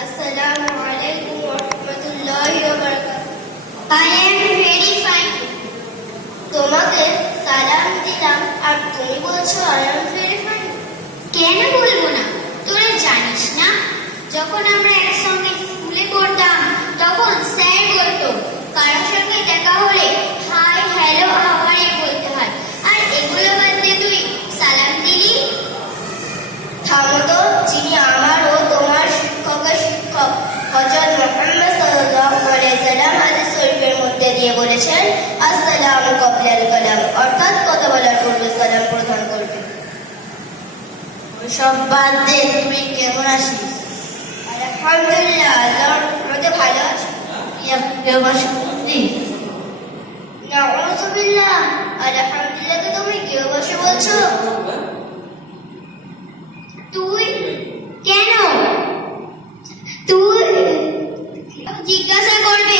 Assalamu alaikum wa rahmatullahi wa barakatuh. I am very fine. তোমাকে সালাম দিলাম আর তুমি বলছো I am very fine. কেন বলবো না? তোরা জানিস না, যখন আমরা একসঙ্গে স্কুলে পড়তাম তখন স্যার বলতো কারোর সঙ্গে দেখা হলে hi hello how are you বলতে হয়, আর এগুলো বাদ দিয়ে তুই সালাম দিলি। থামো তো, যিনি আমার ও তোমার শিক্ষকের শিক্ষক হযরত মুহাম্মদ সাল্লাল্লাহু আলাইহি ওয়াসাল্লাম হাদিস শরীফের মধ্যে দিয়ে বলেছেন আসসালামু ক্বাবলাল কালাম, অর্থাৎ কথা বলার পূর্বে সালাম প্রদান করবে। সব বাদ দে, তুই কেমন আছিস? আলহামদুলিল্লাহ, আল্লাহর রহমতে ভালো আছি। নাউযুবিল্লাহ, আলহামদুলিল্লাহ তো তুমি কেউ বসে বলছো? তুই কেন? তুই জিজ্ঞাসা করবে